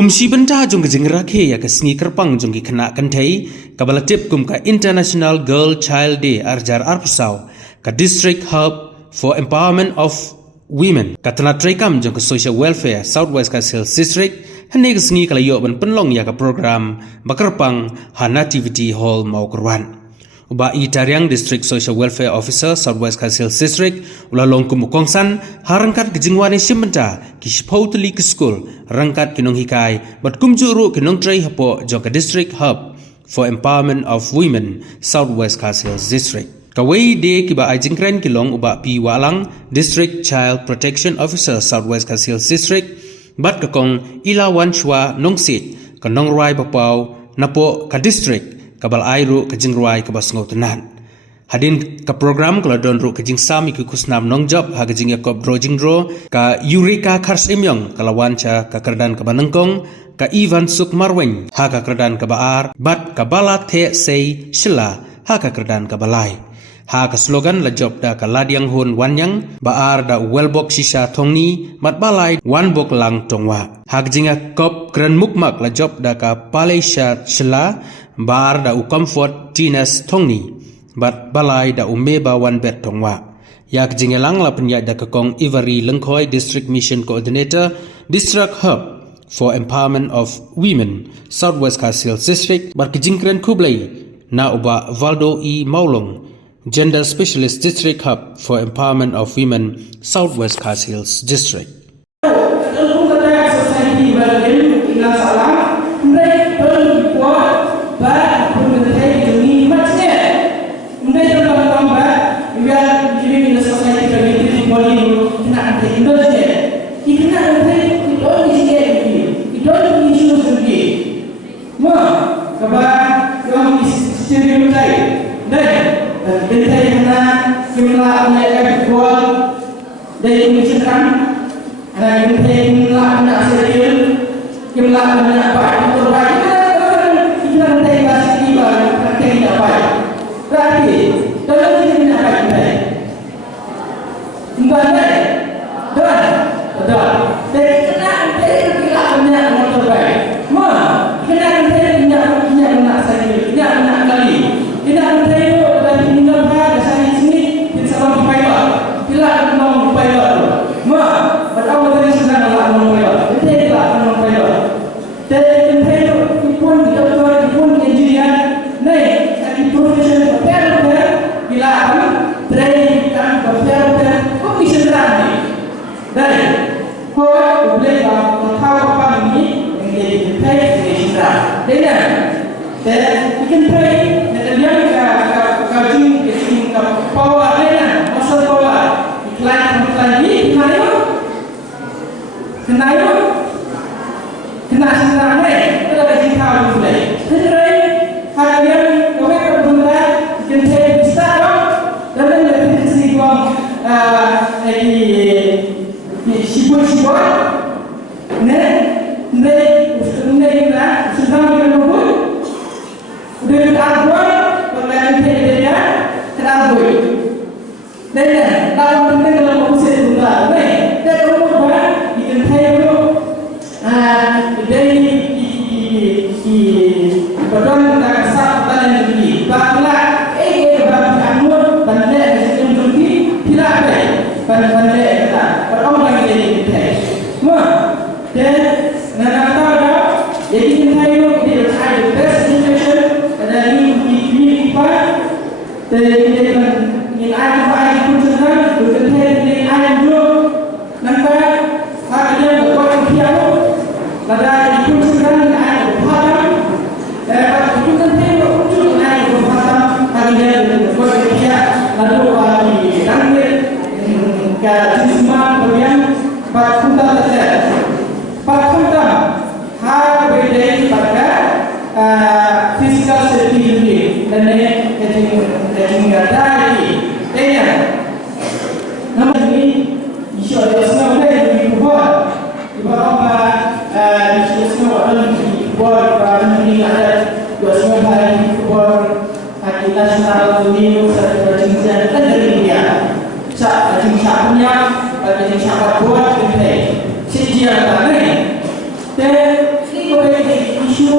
Kumsi benta jong kejeng rakhe ya kesngi kyrpang jong ki kena kentai kabalatip kum ka International Girl Child Day arjar arpusau ka District Hub for Empowerment of Women katana trekam jong ka Social Welfare Southwest ka Sales District hane kesngi kala yo ban penlong ya ka program bakerpang ha Nativity Hall mau kerwan. Uba Itariang District Social Welfare Officer Southwest Sales District ulalong kumukongsan harangkat kejengwane simbenta kishpautli ke school rangkat kinong hikai bat kumjuru kinong tray hapo joka District Hub for Empowerment of Women Southwest Sales District. Kawai de kiba ajingkren kilong uba pi walang District Child Protection Officer Southwest Sales District bat kakong ilawan shwa nongsit kanong rai bapau napo ka district kabal airu kajing ruai kabas ngau tenan. Hadin ka program kala don ru kajing sami ku kusnam nongjob ha kajing yakob drojing dro ka Eureka Kars Imyong kala wanca ka kerdan ka banengkong ka Ivan Suk Marweng ha ka kerdan ka baar bat ka bala the sei shila ha ka kerdan ka balai. Ha ka slogan la job da ka ladiang hun wanyang baar da welbok shisha thongni mat balai wan bok lang tongwa. Ha kajing yakob kren mukmak la job da ka palaisha shila bar da u comfort tinas thongni bat balai da umeba wan bet thongwa yak jingelang la penya da kakong Ivari Lengkhoi District Mission Coordinator District Hub for Empowerment of Women Southwest Sales District bat kijingkren kublai na uba Valdo E Maulong Gender Specialist District Hub for Empowerment of Women Southwest Sales District.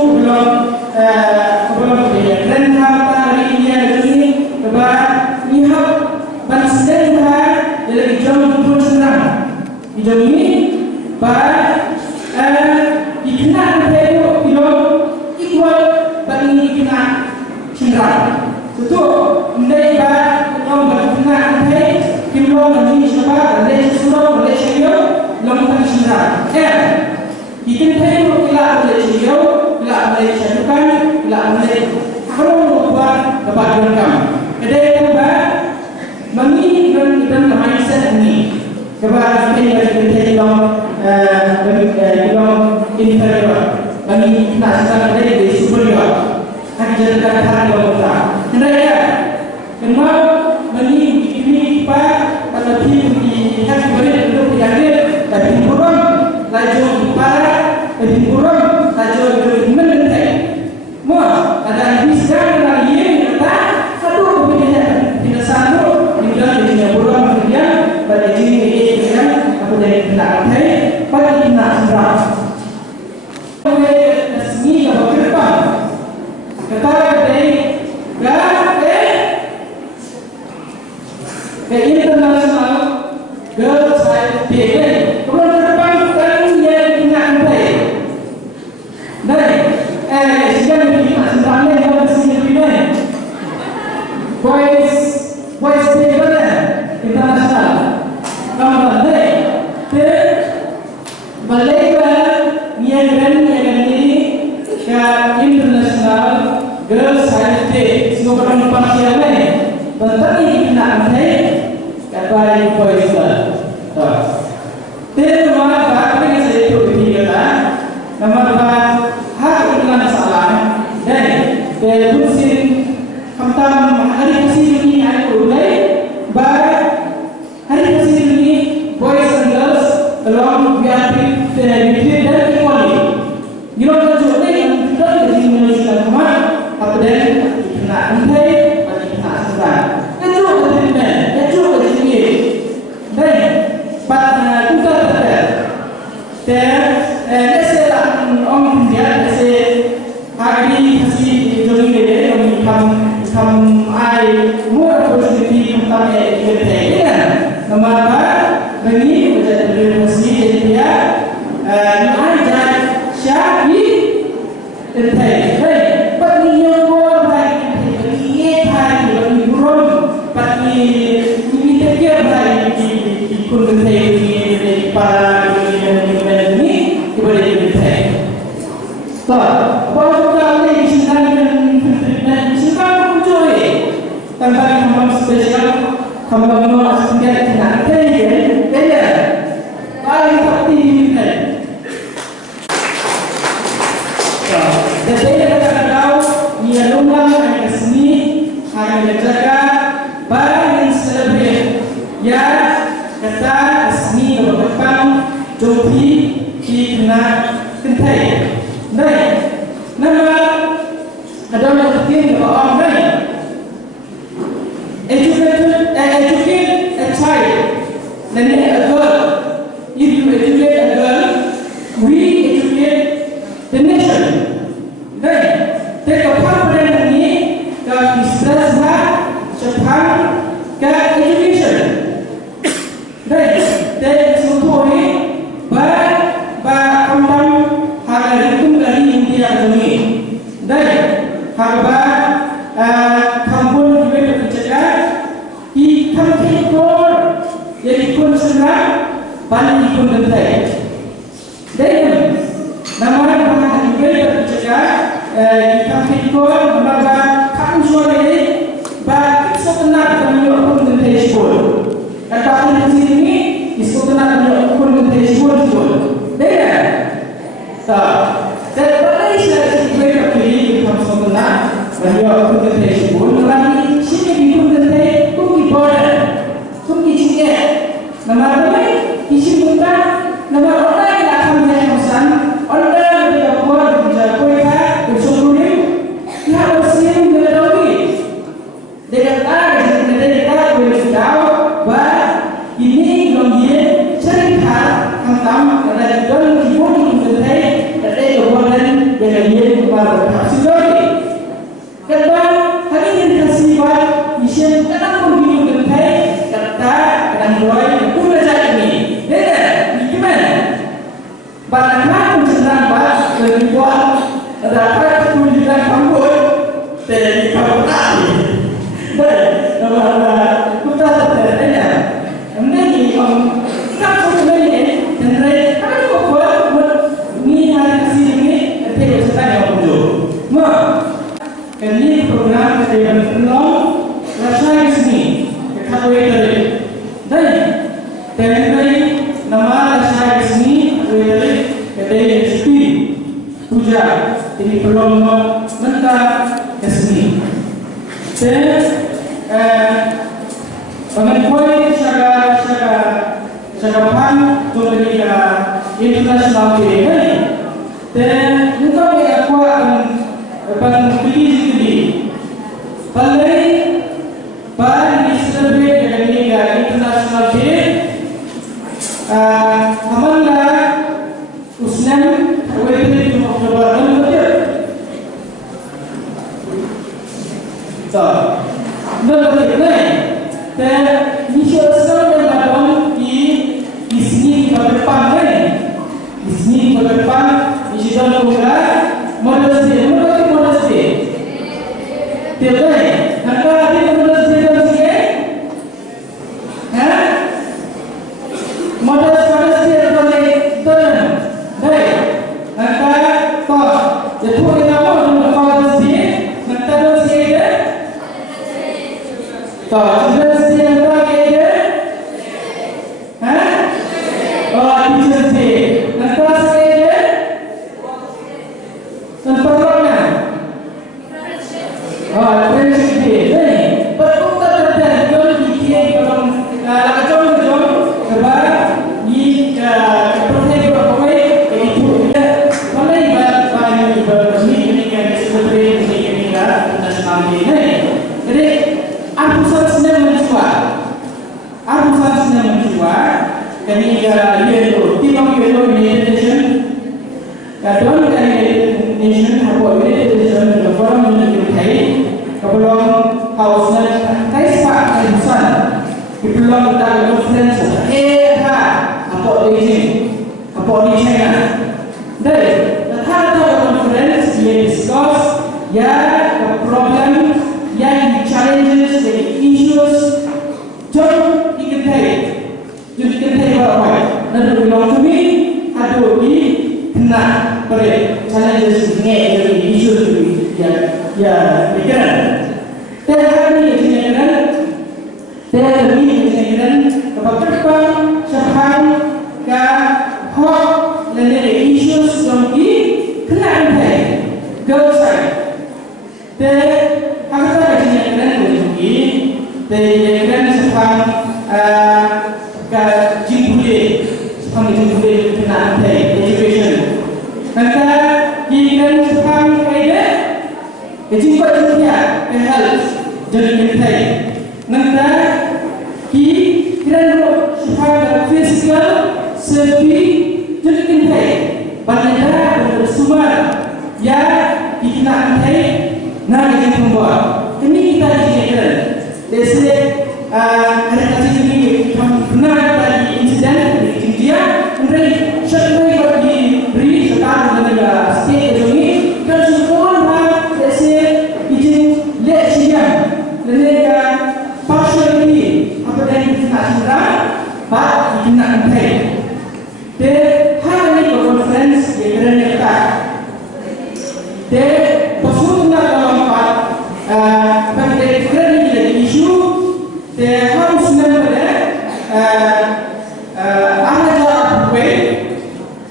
belum keren hari ini ini kebab lihat bangsa dari jauh pun senang hijau ini dikenal tengok film equal bagi dikenal senang tentu mulai orang berkenal film ini siapa Malaysia lompat senang kita tengok kita Malaysia Malaysia bukan Malaysia kalau buat kepada kamu ada yang bagi dan mindset ini kepada kita inferior bagi nasional dari superior ajarkan hal yang besar mereka kenal bagi ini pada tim yang boleh untuk diambil dari kurang laju para dari kurang laju menentai semua ada bisa lagi kata satu kemudian tidak satu tidak dengan kurang kemudian pada jenis yang aku dari kenal pada kenal sendiri resmi atau kyrpang kata dari international girl child day kemudian kyrpang kan yang kenal sekarang ini sebenarnya yang bersih ini boys day mana international kalau day Malaysia yang ini ke international girls child day semua orang pasien ni tetapi kenal kata boys day tema apa yang saya itu dikatakan nama hak dengan salah dan musim khamtam hari kasih ini aku mulai hari kasih ini boys and girls along we are treated equally you know the journey yang kita dari Malaysia kemana apa dan kena antai bagi kena sekarang itu treatment itu begini dan pada kita dan let's say orang India let's say hari kasih journey ini come I more opportunity tentang ini nama apa bagi menjadi muslim India I jadi syafi entai bagi yang bagi bagi burung bagi ini terkira bagi ikut entai para ini kepada entai kalau kita ini tentang kamu spesial kamu menolak sendiri dengan dia paling seperti ini jadi kita tahu ia lomba hanya seni hanya jaga barang yang celebrate ya kata seni berkembang joki kena kentai nama adalah penting orang lain educate a child then a girl if you educate a girl we educate the nation then take a part ini ke business Jepang ke education then contoh ini kembang harga hukum dari India ini dan harga kampung juga berbicara di kampung jadi pun senang balik pun bentai dan namanya bahkan juga berbicara di kampung nama kampung suara ini bagi setelah kami pun bentai sekolah kata di sini di setelah kami pun bentai sekolah dan dan pada istilah mereka pilih kampung setelah bahwa konsentrasi pun lagi sini pun tentu kunci border kunci cingnya nama apa isi muka nama orang yang akan menjadi orang yang buat menjadi kuliah bersuruh dia harus siap menjadi dengan ada dari kita boleh tahu bahwa ini dia cerita tentang ada dalam hidup kita dari kebuatan dari dia program yang penolong rasa seni kekawai dari dari nama rasa seni dari kedai sepi puja ini penolong mereka seni dan mengenai cara pan untuk international day dan untuk aku akan pilih balai di celebrate dengan international day hamala usnan awal Oktober so dan inisial sekarang di sini depan di sini depan inisial Mother's Day. Tiada, nanti ada Mother's Day dalam sini. Mother's Day dalam turn. Baik, nanti kau jatuh di nama dalam Mother's Day. Nanti dalam sini ada. Mother's Day nanti ada. Teacher's Day. Nanti sini ada. Friendship Day. Betul tak jom dikira dalam jom sebab di proses berapa itu mana ibarat ini kan celebrate ini international day. Jadi aku senang mencuba kami itu tim United Nation Don United Nation apa United Nation forum untuk Thai Kabelong House dan Thai Spark Kawasan Kabelong dan conference apa Beijing apa di China dan kata conference dia discuss ya problem yang challenges dan issues jom dikenai berapa dan belong to me ada di kena pada challenges ni dari isu ya pikiran dan hari ini kepada saham ke hak dan dari isu yang kena ada girl side dan apa yang begini dan saham ke jibule kena ada education maka kita sekarang ada jumpa dunia health jadi kita nanti kita sekarang physical safety jadi kita bandara bersumber ya kita nanti nak jadi membuat ini kita jadi desa ada kasih ini benar tadi insiden di India mengenai syarikat beri sekarang dengan state ini kan semua desa izin lesian mereka partially apa yang kita sudah bah kita nanti dan hari ini conference yang mereka dan pasutnya dalam pada kerana ini isu dan harus namanya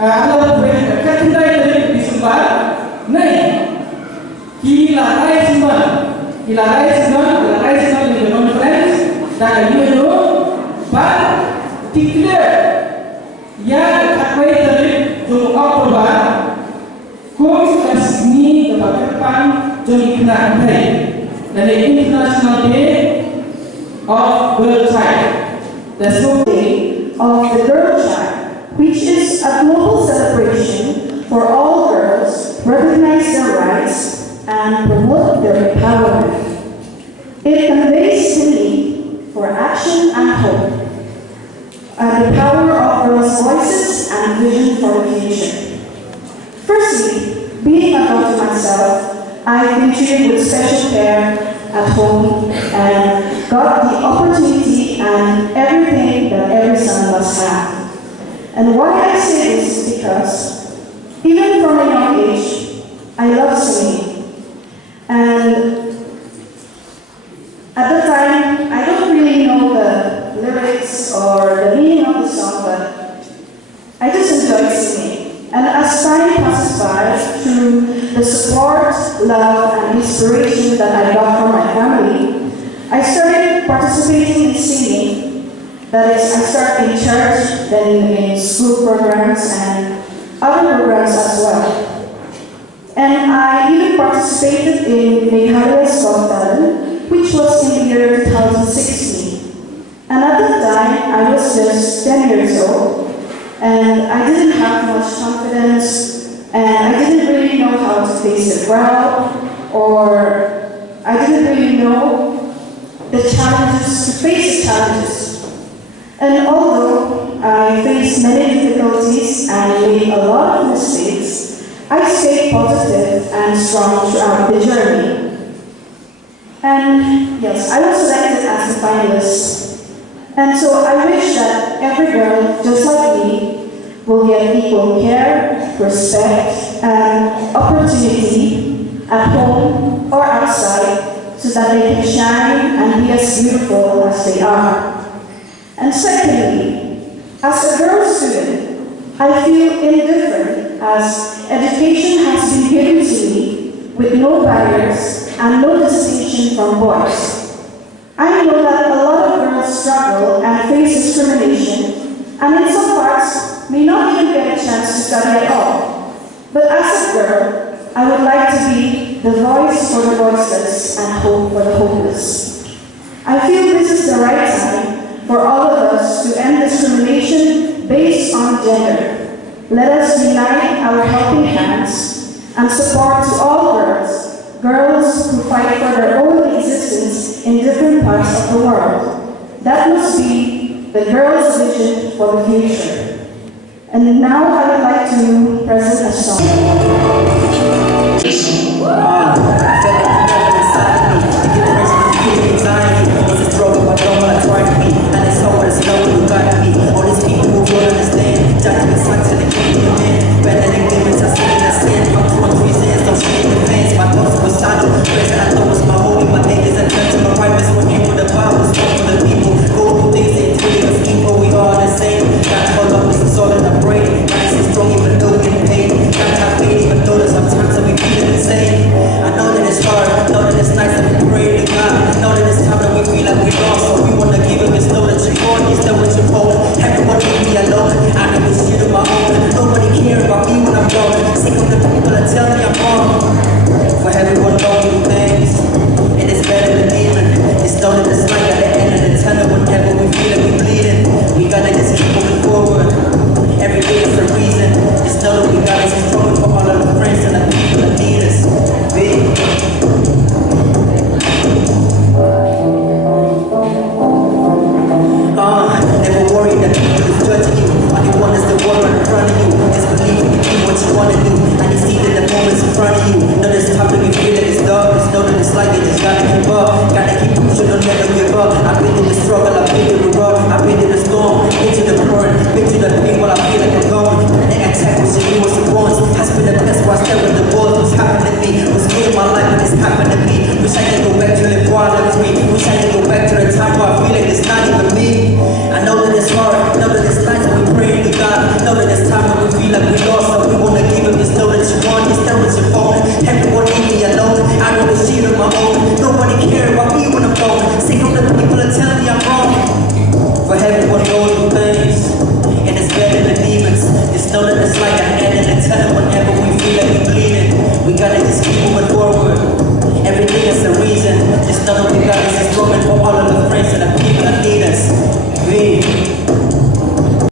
ada ketika itu disebut naik gila rai semua di conference dan itu bar declare yang akan dari untuk Oktober kurs resmi kepada depan jadi kena antara dan International Day of Girl Child. The Day of the Girl Child, which is a global celebration for all girls, recognize their rights and promote their empowerment. It conveys the need for action and hope, and the power of girls' voices and vision for the future. Firstly, being a daughter myself, I nurtured with special care at home and got the opportunity and everything that every son must have. And why I say this is because even from a young age, I love singing. And That is, I start in church, then in school programs and other programs as well. And I even participated in Meghalaya's Got Talent, which was in the year 2016. And at that time, I was just 10 years old, and I didn't have much confidence, and I didn't really know how to face the crowd, or I didn't really know the challenges, to face the challenges. And although I faced many difficulties and made a lot of mistakes, I stayed positive and strong throughout the journey. And yes, I was selected as a finalist. And so I wish that every girl, just like me, will get equal care, respect, and opportunity at home or outside so that they can shine and be as beautiful as they are. And secondly, as a girl student, I feel indifferent as education has been given to me with no barriers and no distinction from boys. I know that a lot of girls struggle and face discrimination, and in some parts may not even get a chance to study at all. But as a girl, I would like to be the voice for the voiceless and hope for the hopeless. I feel this is the right time for all of us to end discrimination based on gender. Let us unite our helping hands and support to all girls who fight for their own existence in different parts of the world. That must be the girls' vision for the future. And now I would like to present a song. Everything is a reason. Just know that we got this is for all of the friends that